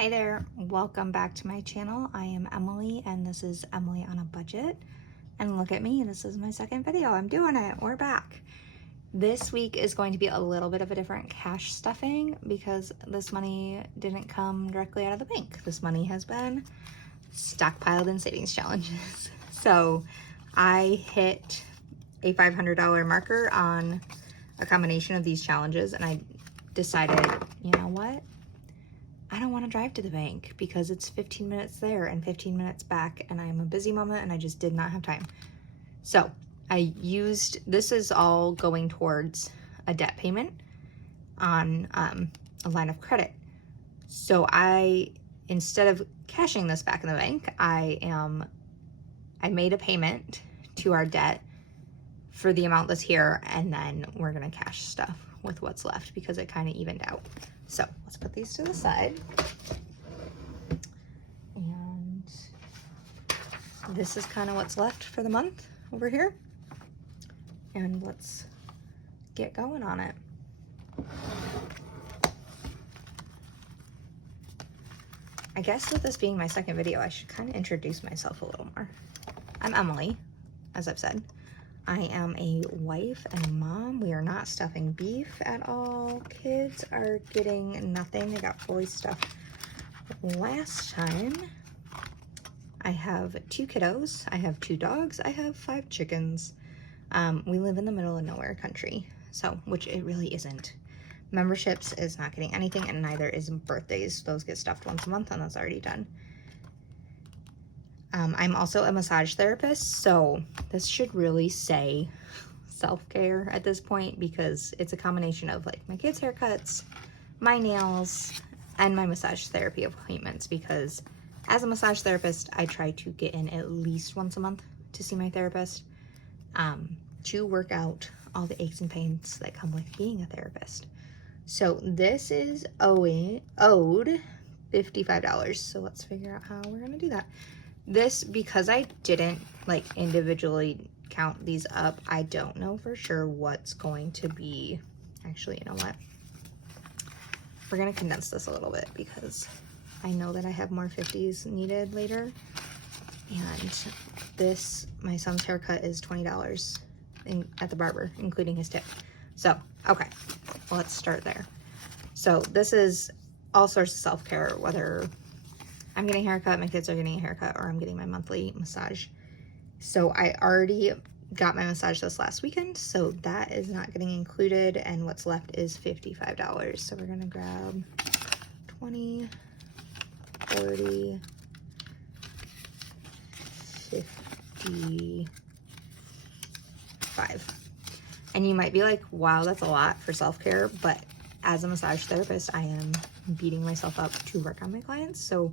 Hi there, welcome back to my channel. I am Emily and this is Emily on a Budget. And look at me, this is my second video. I'm doing it, we're back. This week is going to be a little bit of a different cash stuffing because this money didn't come directly out of the bank. This money has been stockpiled in savings challenges. So I hit a $500 marker on a combination of these challenges and I decided, you know what? I don't want to drive to the bank because it's 15 minutes there and 15 minutes back and I'm a busy mama and I just did not have time. So I used, this is all going towards a debt payment on a line of credit. So instead of cashing this back in the bank, I made a payment to our debt for the amount that's here and then we're gonna cash stuff with what's left because it kind of evened out. So let's put these to the side. And this is kind of what's left for the month over here. And let's get going on it. I guess with this being my second video, I should kind of introduce myself a little more. I'm Emily, as I've said. I am a wife and a mom. We are not stuffing beef at all. Kids are getting nothing. They got fully stuffed last time. I have 2 kiddos. I have 2 dogs. I have 5 chickens. We live in the middle of nowhere country, so which it really isn't. Memberships is not getting anything, and neither is birthdays. Those get stuffed once a month, and that's already done. I'm also a massage therapist, so this should really say self-care at this point because it's a combination of like my kids' haircuts, my nails, and my massage therapy appointments because as a massage therapist, I try to get in at least once a month to see my therapist to work out all the aches and pains that come with being a therapist. So this is owed $55, so let's figure out how we're gonna do that. This, because I didn't like individually count these up, I don't know for sure what's going to be. Actually, you know what? We're gonna condense this a little bit because I know that I have more 50s needed later. And this, my son's haircut is $20 at the barber, including his tip. So, okay, well, let's start there. So this is all sorts of self-care, whether I'm getting a haircut, my kids are getting a haircut, or I'm getting my monthly massage. So I already got my massage this last weekend, so that is not getting included, and what's left is $55. So we're gonna grab 20, 40, 55. And you might be like, wow, that's a lot for self-care, but as a massage therapist, I am beating myself up to work on my clients, so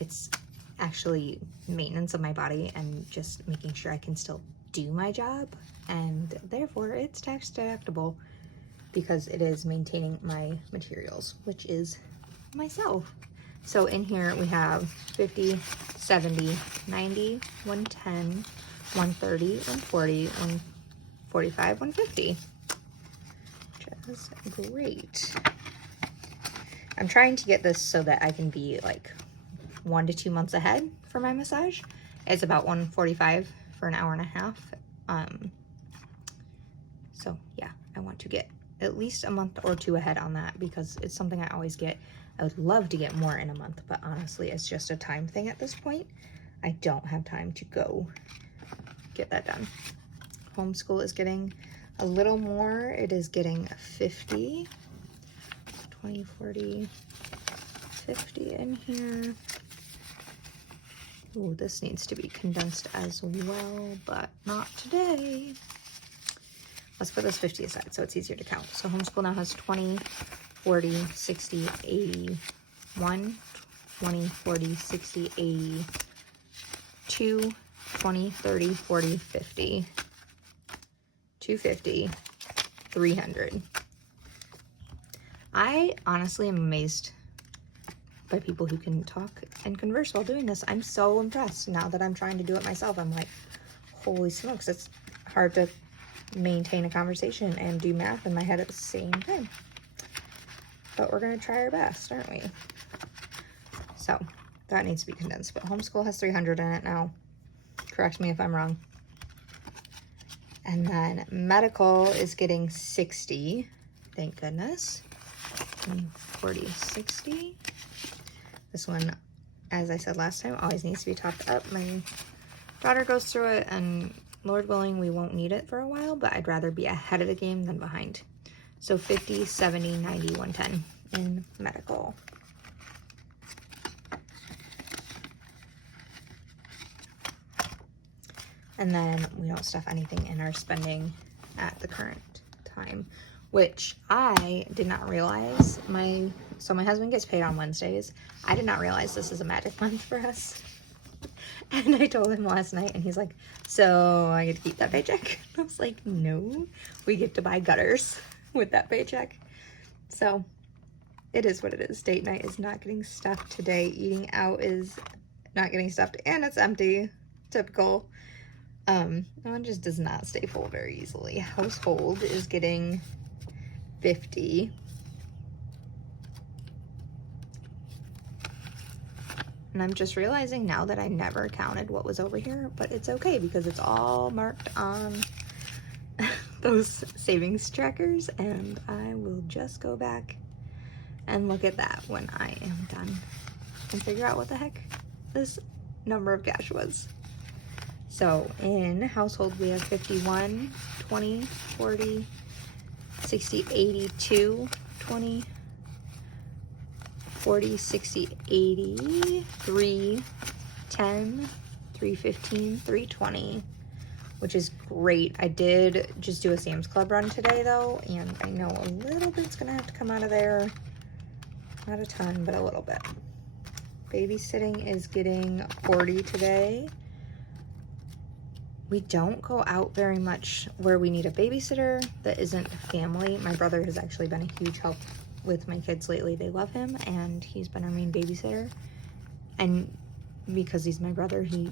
it's actually maintenance of my body and just making sure I can still do my job, and therefore it's tax deductible because it is maintaining my materials, which is myself. So in here we have 50, 70, 90, 110, 130, 140, 145, 150, which is great. I'm trying to get this so that I can be like 1 to 2 months ahead for my massage. It's about $145 for an hour and a half. So yeah, I want to get at least a month or 2 ahead on that because it's something I always get. I would love to get more in a month, but honestly, it's just a time thing at this point. I don't have time to go get that done. Homeschool is getting a little more. It is getting 50, 20, 40, 50 in here. Ooh, this needs to be condensed as well, but not today. Let's put this 50 aside so it's easier to count. So homeschool now has 20, 40, 60, 80, 1, 20, 40, 60, 80, 2, 20, 30, 40, 50, 250, 300. I honestly am amazed by people who can talk and converse while doing this. I'm so impressed. Now that I'm trying to do it myself, I'm like, holy smokes, it's hard to maintain a conversation and do math in my head at the same time. But we're gonna try our best, aren't we? So that needs to be condensed. But homeschool has 300 in it now. Correct me if I'm wrong. And then medical is getting 60. Thank goodness. 40, 60. This one, as I said last time, always needs to be topped up. My daughter goes through it, and Lord willing, we won't need it for a while, but I'd rather be ahead of the game than behind. So 50, 70, 90, 110 in medical. And then we don't stuff anything in our spending at the current time, which I did not realize. So my husband gets paid on Wednesdays. I did not realize this is a magic month for us. And I told him last night, and he's like, so I get to keep that paycheck? I was like, no, we get to buy gutters with that paycheck. So it is what it is. Date night is not getting stuffed today. Eating out is not getting stuffed, and it's empty. Typical. One just does not stay full very easily. Household is getting 50. And I'm just realizing now that I never counted what was over here, but it's okay because it's all marked on those savings trackers, and I will just go back and look at that when I am done and figure out what the heck this number of cash was. So in household, we have 51, 20, 40, 60, 82, 20, 40, 60, 80, 3, 10, 315, 320, which is great. I did just do a Sam's Club run today though, and I know a little bit's gonna have to come out of there. Not a ton, but a little bit. Babysitting is getting 40 today. We don't go out very much where we need a babysitter that isn't family. My brother has actually been a huge help with my kids lately. They love him, and he's been our main babysitter. And because he's my brother, he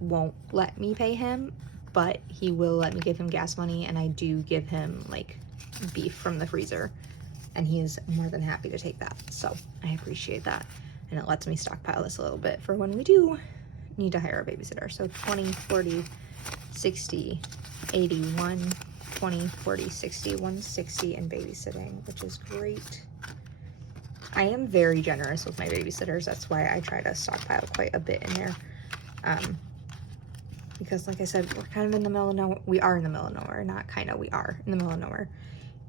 won't let me pay him, but he will let me give him gas money, and I do give him like beef from the freezer, and he's more than happy to take that. So I appreciate that, and it lets me stockpile this a little bit for when we do need to hire a babysitter. So 20, 40, 60, 81, 20, 40, 60, 160 in babysitting, which is great. I am very generous with my babysitters. That's why I try to stockpile quite a bit in there. Because like I said, we're kind of in the middle of nowhere. We are in the middle of nowhere, not kind of, we are in the middle of nowhere.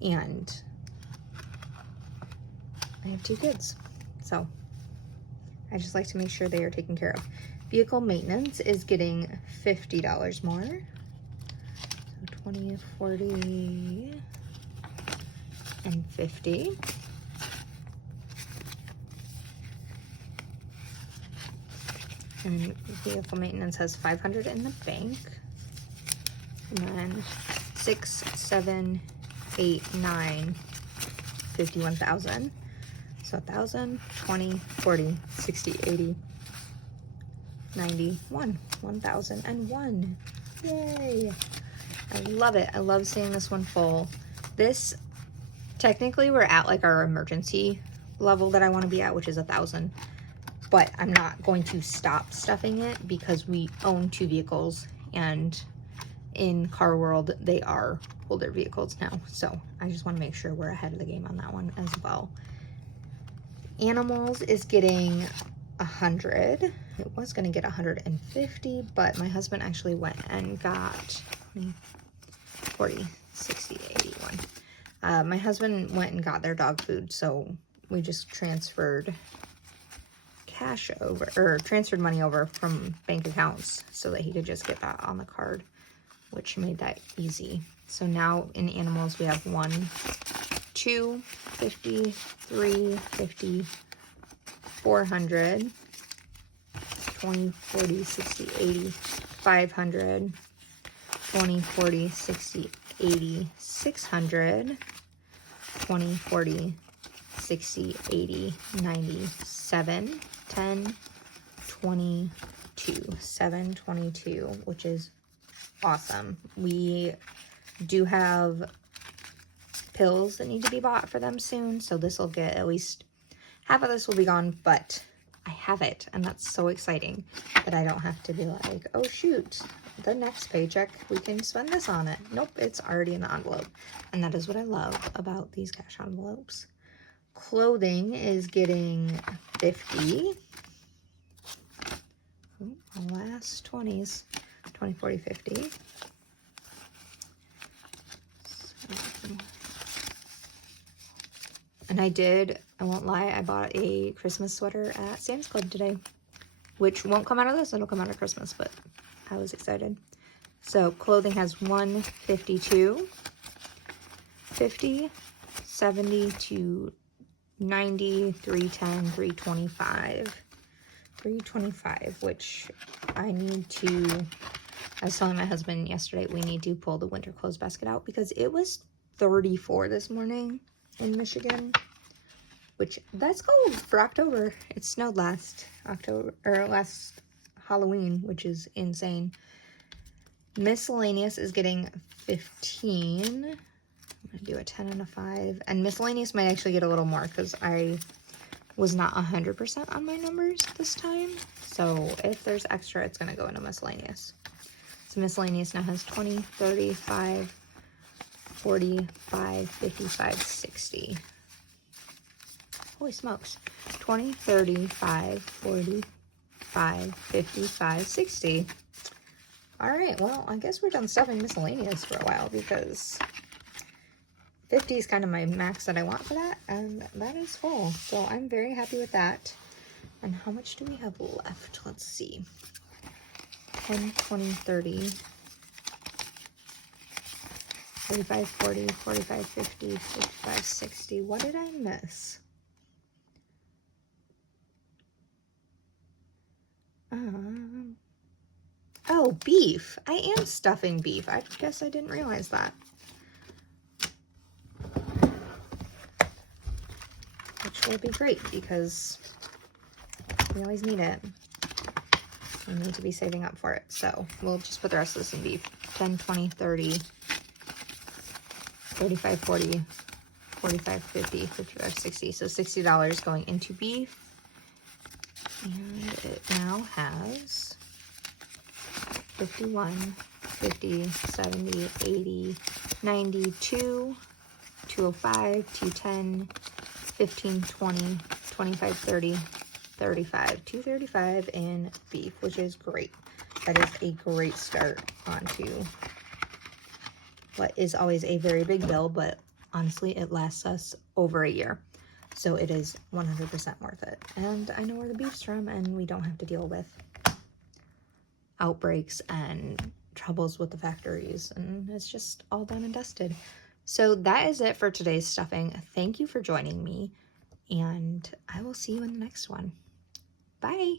And I have 2 kids. So I just like to make sure they are taken care of. Vehicle maintenance is getting $50 more. So 20, 40, and 50. And vehicle maintenance has 500 in the bank. And then 6, 7, 8, 9, 51,000. So 1,000, 20, 40, 60, 80, 91, 1,001. Yay! I love it. I love seeing this one full. This, technically we're at like our emergency level that I want to be at, which is 1,000. But I'm not going to stop stuffing it because we own 2 vehicles, and in car world, they are older vehicles now. So I just want to make sure we're ahead of the game on that one as well. Animals is getting 100. It was going to get 150, but my husband actually went and got 40, 60, 81. My husband went and got their dog food, so we just transferred cash over, or transferred money over from bank accounts so that he could just get that on the card, which made that easy. So now in animals we have 1, 2, 50, 3, 50, 400, 20, 40, 60, 80, 500, 20, 40, 60, 80, 600, 20, 40, 60, 80, 90, 7, 10, 22, 722, which is awesome. We do have pills that need to be bought for them soon, so this will get at least half of this will be gone, but I have it, and that's so exciting that I don't have to be like, oh shoot, the next paycheck, we can spend this on it. Nope, it's already in the envelope. And that is what I love about these cash envelopes. Clothing is getting 50. Ooh, the last 20s, 20, 40, 50. And I won't lie, I bought a Christmas sweater at Sam's Club today, which won't come out of this, it'll come out of Christmas, but I was excited. So clothing has 152, 50, 70 to 90, 310, 325, 325, which I need to, I was telling my husband yesterday, we need to pull the winter clothes basket out because it was 34 this morning in Michigan, which that's cold for October. It snowed last Halloween, which is insane. Miscellaneous is getting 15. I'm gonna do a 10 and a 5, and miscellaneous might actually get a little more because I was not 100% on my numbers this time. So if there's extra, it's gonna go into miscellaneous. So miscellaneous now has 20, 35, 45, 55, 60. Holy smokes. 20, 35, 45, 55, 60. All right, well, I guess we're done stuffing miscellaneous for a while because 50 is kind of my max that I want for that, and that is full. So I'm very happy with that. And how much do we have left? Let's see. 10, 20, 30, 35, 40, 45, 50, 55, 60. What did I miss? Oh, beef. I am stuffing beef. I guess I didn't realize that. Which will be great because we always need it. We need to be saving up for it. So we'll just put the rest of this in beef. 10, 20, 30, 35, 40, 45, 50, 55, 60. So $60 going into beef. And it now has 51, 50, 70, 80, 92, 205, 210, 15, 20, 25, 30, 35, 235 in beef, which is great. That is a great start onto what is always a very big bill, but honestly, it lasts us over a year. So it is 100% worth it. And I know where the beef's from, and we don't have to deal with outbreaks and troubles with the factories, and it's just all done and dusted. So that is it for today's stuffing. Thank you for joining me, and I will see you in the next one. Bye.